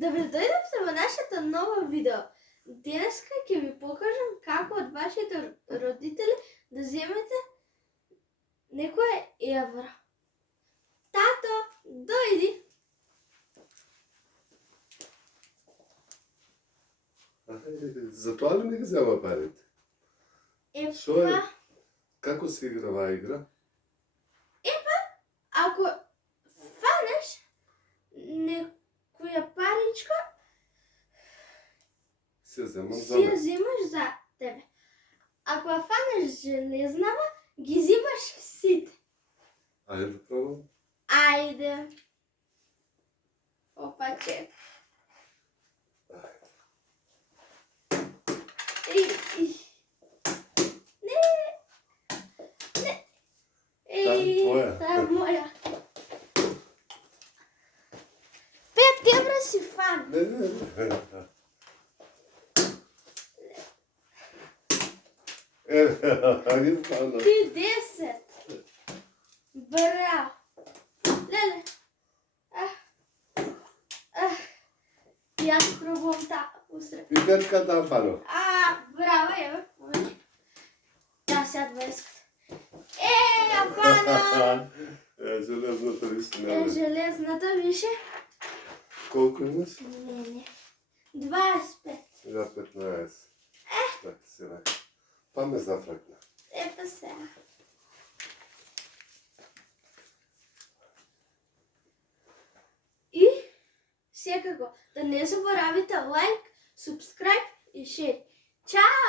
Добре дојдовте во нашето ново видео. Денеска ќе ви покажам како од вашите родители да земете некое евро. Тато, дојди. За тоа ли ми ги зема парите? Шо е? Епа, Како се игра оваа игра? ако фанеш некоја паричка, Се земам за си ја мене. земаш за тебе. Ако ја фанеш железнава, ги земаш сите. Ајде да пробам. Ајде. Опа, чек. Не. твоја. Таа е моја. 5 евра си фан. Не. Ајде фана. 50. Браво. Леле. Јас пробувам усре. И детка таа фано. Браво, еве. Да, сега 20. Ја фана. Железната висина. Железната више. Колку имаш? Не. 25. За 15. Така си рака. Па ме зафракна. Епа сега. И секако да не заборавите лайк, субскрайб и шер. Чао!